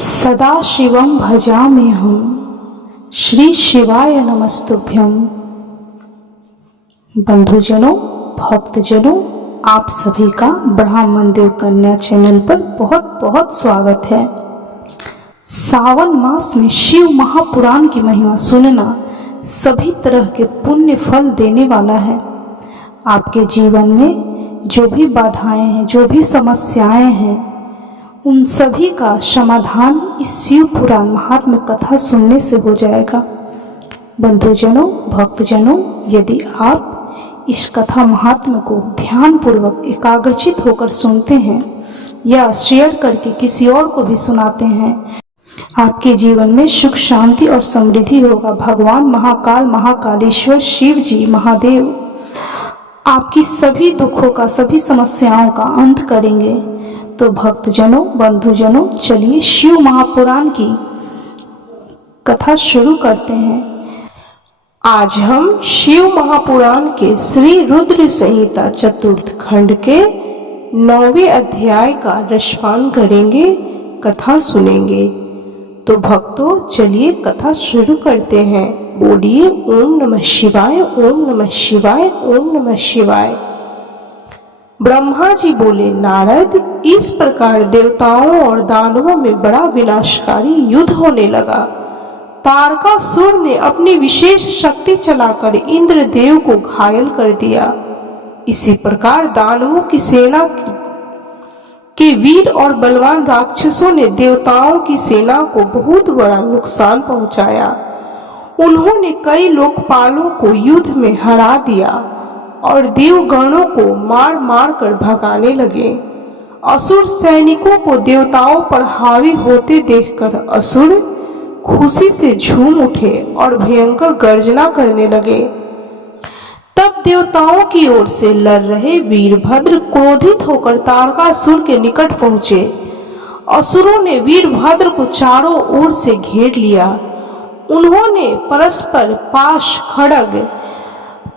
सदाशिवं भजाम्यहं श्री शिवाय नमस्तुभ्यं। बंधुजनों, भक्तजनों, आप सभी का ब्रह्म देव कन्या चैनल पर बहुत बहुत स्वागत है। सावन मास में शिव महापुराण की महिमा सुनना सभी तरह के पुण्य फल देने वाला है। आपके जीवन में जो भी बाधाएं हैं, जो भी समस्याएं हैं, उन सभी का समाधान इस शिव पुराण महात्म्य कथा सुनने से हो जाएगा। बंधुजनों, भक्तजनों, यदि आप इस कथा महात्म्य को ध्यान पूर्वक एकाग्रचित होकर सुनते हैं या शेयर करके किसी और को भी सुनाते हैं, आपके जीवन में सुख, शांति और समृद्धि होगा। भगवान महाकाल, महाकालेश्वर शिव जी, महादेव आपकी सभी दुखों का, सभी समस्याओं का अंत करेंगे। तो भक्तजनों, बंधुजनों, चलिए शिव महापुराण की कथा शुरू करते हैं। आज हम शिव महापुराण के श्री रुद्र संहिता चतुर्थ खंड के 9वें अध्याय का रसपान करेंगे, कथा सुनेंगे। तो भक्तों, चलिए कथा शुरू करते हैं। बोलिए ओम नमः शिवाय, ओम नमः शिवाय, ओम नमः शिवाय। ब्रह्मा जी बोले, नारद, इस प्रकार देवताओं और दानवों में बड़ा विनाशकारी युद्ध होने लगा। तारकासुर ने अपनी विशेष शक्ति चलाकर इंद्रदेव को घायल कर दिया। इसी प्रकार दानवों की सेना के वीर और बलवान राक्षसों ने देवताओं की सेना को बहुत बड़ा नुकसान पहुंचाया। उन्होंने कई लोकपालों को युद्ध में हरा दिया और देवगणों को मार मार कर भगाने लगे। असुर सैनिकों को देवताओं पर हावी होते देखकर असुर खुशी से झूम उठे और भयंकर गर्जना करने लगे। तब देवताओं की ओर से लड़ रहे वीरभद्र क्रोधित होकर तारकासुर के निकट पहुंचे। असुरों ने वीरभद्र को चारों ओर से घेर लिया। उन्होंने परस्पर पाश, खड्ग,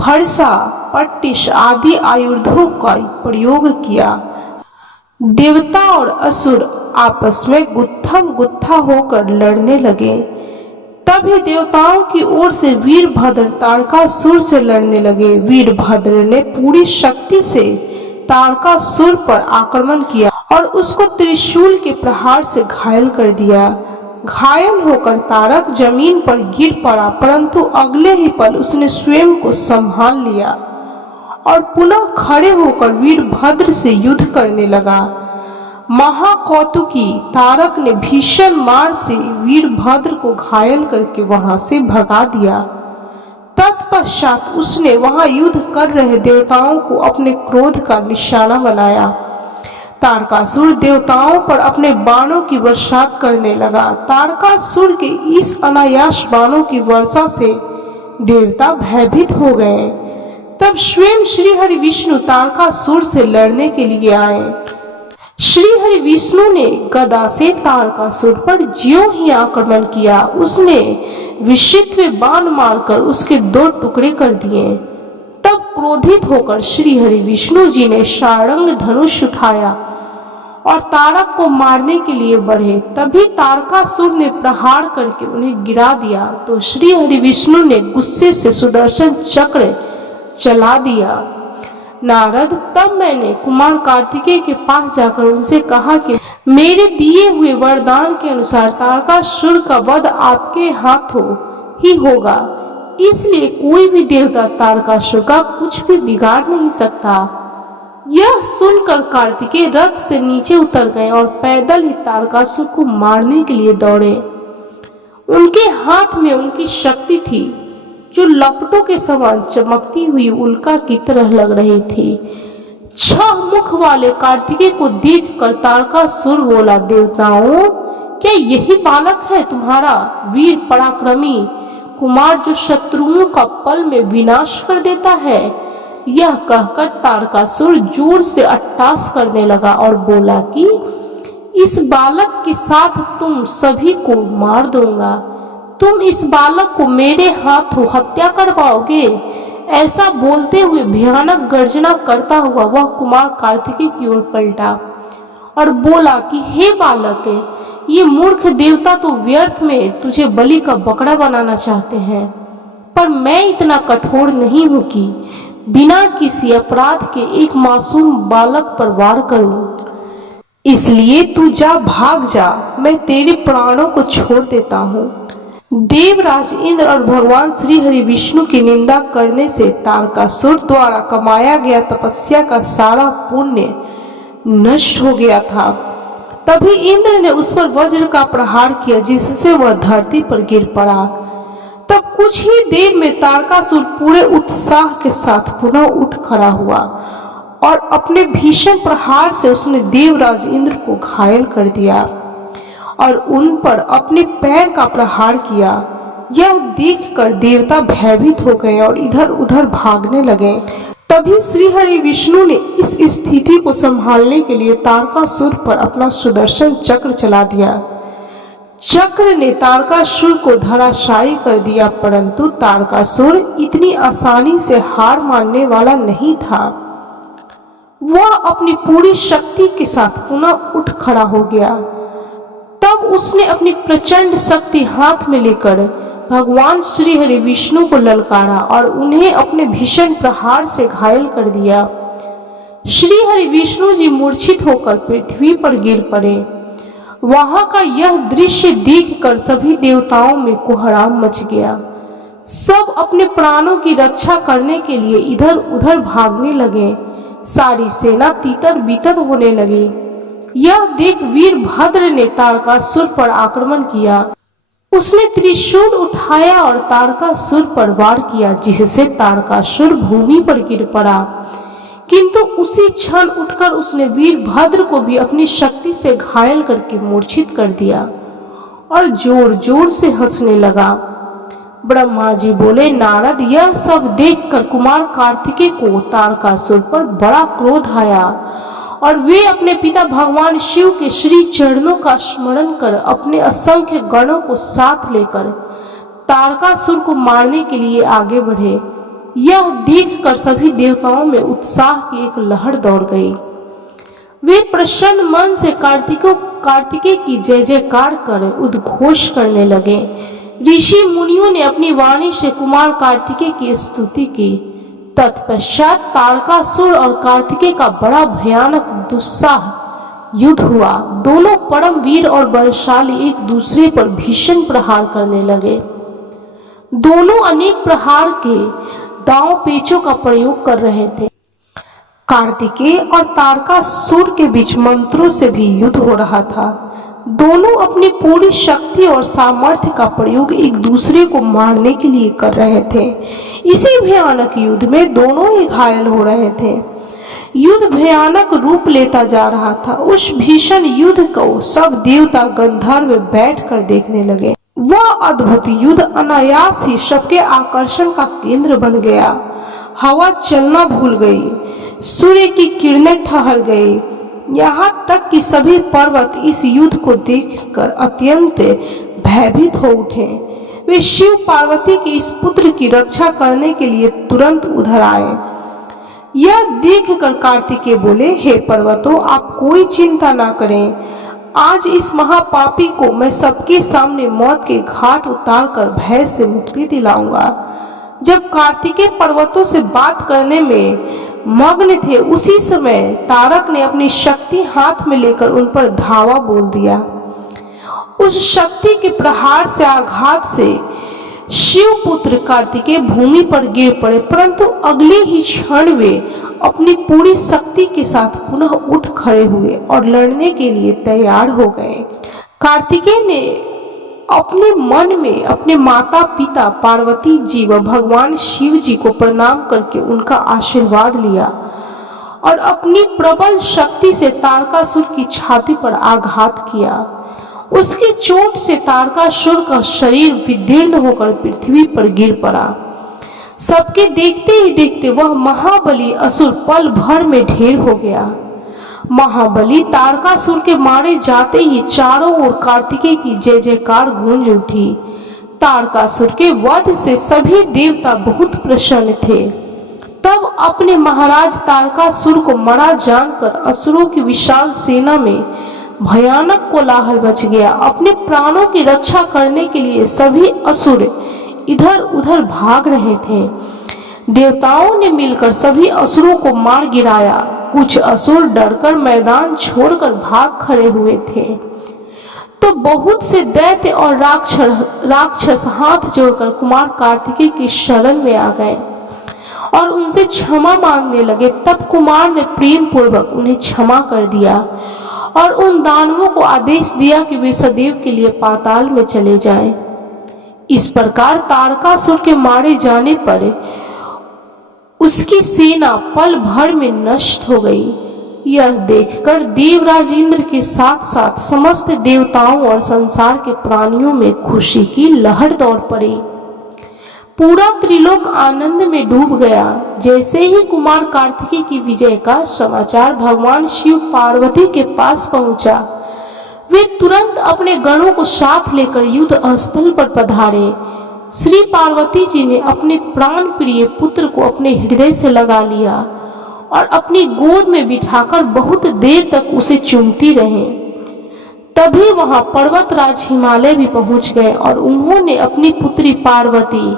फरसा, पट्टिश आदि आयुधों का प्रयोग किया। देवता और असुर आपस में गुत्थम गुत्था होकर लड़ने लगे। तभी देवताओं की ओर से वीरभद्र तारकासुर से लड़ने लगे। वीरभद्र ने पूरी शक्ति से तारकासुर पर आक्रमण किया और उसको त्रिशूल के प्रहार से घायल कर दिया। घायल होकर तारक जमीन पर गिर पड़ा, परंतु अगले ही पल उसने स्वयं को संभाल लिया और पुनः खड़े होकर वीरभद्र से युद्ध करने लगा। महाकौतुकी तारक ने भीषण मार से वीरभद्र को घायल करके वहां से भगा दिया। तत्पश्चात उसने वहां युद्ध कर रहे देवताओं को अपने क्रोध का निशाना बनाया। तारकासुर देवताओं पर अपने बाणों की वर्षात करने लगा। तारकासुर के इस अनायास बाणों की वर्षा से देवता भयभीत हो गए। तब स्वयं श्री हरि विष्णु तारकासुर से लड़ने के लिए आए। श्री हरि विष्णु ने गदा से तारकासुर पर ज्यों ही आक्रमण किया, उसने विषित्व बाण मारकर उसके 2 टुकड़े कर दिए। तब क्रोधित होकर श्री हरि विष्णु जी ने शारंग धनुष उठाया और तारक को मारने के लिए बढ़े। तभी तारकासुर ने प्रहार करके उन्हें गिरा दिया। तो श्री हरि विष्णु ने गुस्से से सुदर्शन चक्र चला दिया। नारद, तब मैंने कुमार कार्तिकेय के पास जाकर उनसे कहा कि मेरे दिए हुए वरदान के अनुसार तारकासुर का वध आपके हाथों ही होगा, इसलिए कोई भी देवता तारकासुर का कुछ भी बिगाड़ नहीं सकता। यह सुनकर कार्तिकेय रथ से नीचे उतर गए और पैदल ही तारकासुर को मारने के लिए दौड़े। उनके हाथ में उनकी शक्ति थी जो लपटों के समान चमकती हुई उल्का की तरह लग रही थी। 6 मुख वाले कार्तिकेय को देखकर तारकासुर बोला, देवताओं, क्या यही बालक है तुम्हारा वीर पराक्रमी कुमार जो शत्रुओं का पल में विनाश कर देता है? यह कहकर तारकासुर जोर से अट्टास करने लगा और बोला कि इस बालक के साथ तुम सभी को मार दूंगा। तुम इस बालक को मेरे हाथों हत्या करवाओगे। ऐसा बोलते हुए भयानक गर्जना करता हुआ वह कुमार कार्तिकेय की ओर पलटा और बोला कि हे बालक, ये मूर्ख देवता तो व्यर्थ में तुझे बलि का बकरा बनाना चाहते हैं, पर मैं इतना कठोर नहीं हूं कि बिना किसी अपराध के एक मासूम बालक पर वार करूं। इसलिए तू जा, भाग जा, मैं तेरे प्राणों को छोड़ देता हूँ। देवराज इंद्र और भगवान श्री हरि विष्णु की निंदा करने से तारकासुर द्वारा कमाया गया तपस्या का सारा पुण्य नष्ट हो गया था। तभी इंद्र ने उस पर वज्र का प्रहार किया, जिससे वह धरती पर गिर पड़ा। तब कुछ ही देर में तारकासुर पूरे उत्साह के साथ पुनः उठ खड़ा हुआ और अपने भीषण प्रहार से उसने देवराज इंद्र को घायल कर दिया और उन पर अपने पैर का प्रहार किया। यह देखकर देवता भयभीत हो गए और इधर उधर भागने लगे। तभी श्री हरि विष्णु ने इस स्थिति को संभालने के लिए तारकासुर पर अपना सुदर्शन चक्र चला दिया। चक्र ने तारकासुर को धराशायी कर दिया, परंतु तारकासुर इतनी आसानी से हार मानने वाला नहीं था। वह अपनी पूरी शक्ति के साथ पुनः उठ खड़ा हो गया। तब उसने अपनी प्रचंड शक्ति हाथ में लेकर भगवान श्री हरि विष्णु को ललकारा और उन्हें अपने भीषण प्रहार से घायल कर दिया। श्री हरि विष्णु जी मूर्छित होकर पृथ्वी पर गिर पड़े। वहां का यह दृश्य देखकर सभी देवताओं में कोहराम मच गया। सब अपने प्राणों की रक्षा करने के लिए इधर उधर भागने लगे। सारी सेना तीतर बीतर होने लगी। यह देख वीरभद्र ने तारकासुर पर आक्रमण किया। उसने त्रिशूल उठाया और तारकासुर पर वार किया, जिससे तारकासुर भूमि पर गिर पड़ा। किंतु उसी क्षण उठकर उसने वीरभद्र को भी अपनी शक्ति से घायल करके मूर्छित कर दिया और जोर जोर से हंसने लगा। ब्रह्मा जी बोले, नारद, यह सब देखकर कुमार कार्तिकेय को तारकासुर पर बड़ा क्रोध आया और वे अपने पिता भगवान शिव के श्री चरणों का स्मरण कर अपने असंख्य गणों को साथ लेकर तारकासुर को मारने के लिए आगे बढ़े। यह देखकर सभी देवताओं में उत्साह की एक लहर दौड़ गई। वे प्रसन्न मन से कार्तिकेय की जय जयकार कर उद्घोष करने लगे। ऋषि मुनियों ने अपनी वाणी से कुमार कार्तिकेय की स्तुति की। तत्पश्चात तारकासुर और कार्तिकेय का बड़ा भयानक दुस्साह युद्ध हुआ। दोनों परम वीर और बलशाली एक दूसरे पर भीषण प्रहार करने लगे। दोनों अनेक प्रहार के दांव पेचों का प्रयोग कर रहे थे। कार्तिकेय और तारकासुर के बीच मंत्रों से भी युद्ध हो रहा था। दोनों अपनी पूरी शक्ति और सामर्थ्य का प्रयोग एक दूसरे को मारने के लिए कर रहे थे। इसी भयानक युद्ध में दोनों ही घायल हो रहे थे। युद्ध भयानक रूप लेता जा रहा था। उस भीषण युद्ध को सब देवता गंधर्व बैठकर देखने लगे। वह अद्भुत युद्ध अनायास ही सबके आकर्षण का केंद्र बन गया। हवा चलना भूल गई, सूर्य की किरणें ठहर गई। यहाँ तक कि सभी पर्वत इस युद्ध को देखकर अत्यंत भयभीत हो उठे। वे शिव पार्वती के इस पुत्र की रक्षा करने के लिए तुरंत उधर आए। यह देखकर कार्तिकेय बोले, हे पर्वतों, आप कोई चिंता ना करें। आज इस महापापी को मैं सबके सामने मौत के घाट उतारकर भय से मुक्ति दिलाऊंगा। जब कार्तिकेय पर्वतों से बात करने में मग्न थे, उसी समय तारक ने अपनी शक्ति हाथ में लेकर उन पर धावा बोल दिया। उस शक्ति के प्रहार से आघात से शिवपुत्र कार्तिकेय भूमि पर गिर पड़े, परंतु अगले ही क्षण वे अपनी पूरी शक्ति के साथ पुनः उठ खड़े हुए और लड़ने के लिए तैयार हो गए। कार्तिकेय ने अपने मन में अपने माता पिता पार्वती जी व भगवान शिव जी को प्रणाम करके उनका आशीर्वाद लिया और अपनी प्रबल शक्ति से तारकासुर की छाती पर आघात किया। उसकी चोट से तारकासुर का शरीर विदीर्ण होकर पृथ्वी पर गिर पड़ा। सबके देखते ही देखते वह महाबली असुर पल भर में ढेर हो गया। महाबली तारकासुर के मारे जाते ही चारों ओर कार्तिकेय की जय जयकार गूंज उठी। तारकासुर के वध से सभी देवता बहुत प्रसन्न थे। तब अपने महाराज तारकासुर को मरा जानकर असुरों की विशाल सेना में भयानक कोलाहल मच गया। अपने प्राणों की रक्षा करने के लिए सभी असुर इधर उधर भाग रहे थे। देवताओं ने मिलकर सभी असुरों को मार गिराया। कुछ असुर डरकर मैदान छोड़कर भाग खड़े हुए थे, तो बहुत से दैत्य और राक्षस हाथ जोड़कर कुमार कार्तिकेय की शरण में आ गए और उनसे क्षमा मांगने लगे। तब कुमार ने प्रेम पूर्वक उन्हें क्षमा कर दिया और उन दानवों को आदेश दिया कि वे सदैव के लिए पाताल में चले जाएं। इस प्रकार तारकासुर के मारे जाने पर उसकी सेना पल भर में नष्ट हो गई। यह देखकर देवराज इंद्र के साथ साथ समस्त देवताओं और संसार के प्राणियों में खुशी की लहर दौड़ पड़ी। पूरा त्रिलोक आनंद में डूब गया। जैसे ही कुमार कार्तिकेय की विजय का समाचार भगवान शिव पार्वती के पास पहुंचा, वे तुरंत अपने गणों को साथ लेकर युद्ध स्थल पर पधारे। श्री पार्वती जी ने अपने प्राण प्रिय पुत्र को अपने हृदय से लगा लिया और अपनी गोद में बिठाकर बहुत देर तक उसे चूमती रहे। तभी वहां पर्वतराज हिमालय भी पहुंच गए और उन्होंने अपनी पुत्री पार्वती,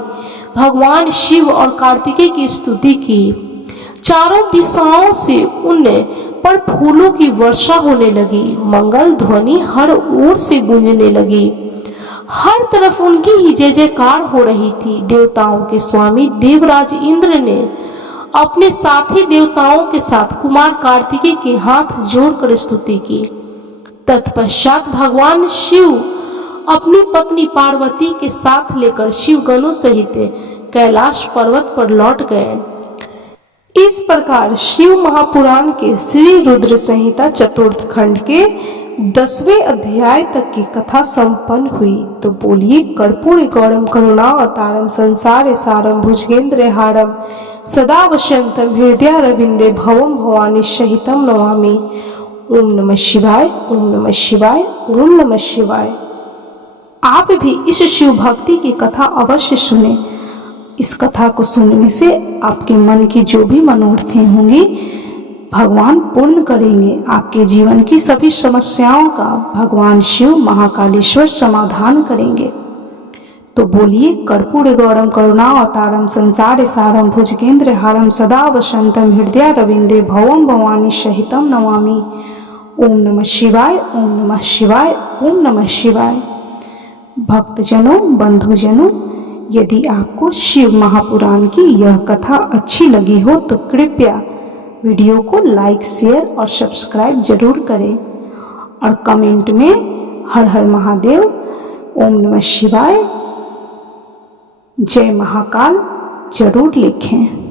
भगवान शिव और कार्तिकेय की स्तुति की। चारों दिशाओं से उन पर फूलों की वर्षा होने लगी। मंगल ध्वनि हर ओर से गूंजने लगी। हर तरफ उनकी ही जय जयकार हो रही थी। देवताओं के स्वामी देवराज इंद्र ने अपने साथी देवताओं के साथ कुमार कार्तिकेय के हाथ जोड़कर स्तुति की। तत्पश्चात भगवान शिव अपनी पत्नी पार्वती के साथ लेकर शिवगणों सहित कैलाश पर्वत पर लौट गए। इस प्रकार शिव महापुराण के श्री रुद्र संहिता चतुर्थ खंड के 10वें अध्याय तक की कथा संपन्न हुई। तो बोलिए कर्पूर गौरम करुणावतारम संसार सारम भुजगेंद्र हारम सदा वसंतम हृदयारविंदे भवम भवानी सहितम नमामि। ओम नमः शिवाय, ओम नमः शिवाय, ओम नमः शिवाय। आप भी इस शिव भक्ति की कथा अवश्य सुने। इस कथा को सुनने से आपके मन की जो भी मनोरथें होंगी भगवान पूर्ण करेंगे। आपके जीवन की सभी समस्याओं का भगवान शिव महाकालेश्वर समाधान करेंगे। तो बोलिए कर्पूर गौरम करुणावतारम संसार सारम भुजगेंद्र हारम सदा वसंतम हृदयारविंदे भवम भवानी सहितम नमामि। ओम नमः शिवाय, ओम नमः शिवाय, ओम नमः शिवाय। भक्तजनों, बंधुजनों, यदि आपको शिव महापुराण की यह कथा अच्छी लगी हो तो कृपया वीडियो को लाइक, शेयर और सब्सक्राइब जरूर करें और कमेंट में हर हर महादेव, ओम नमः शिवाय, जय महाकाल जरूर लिखें।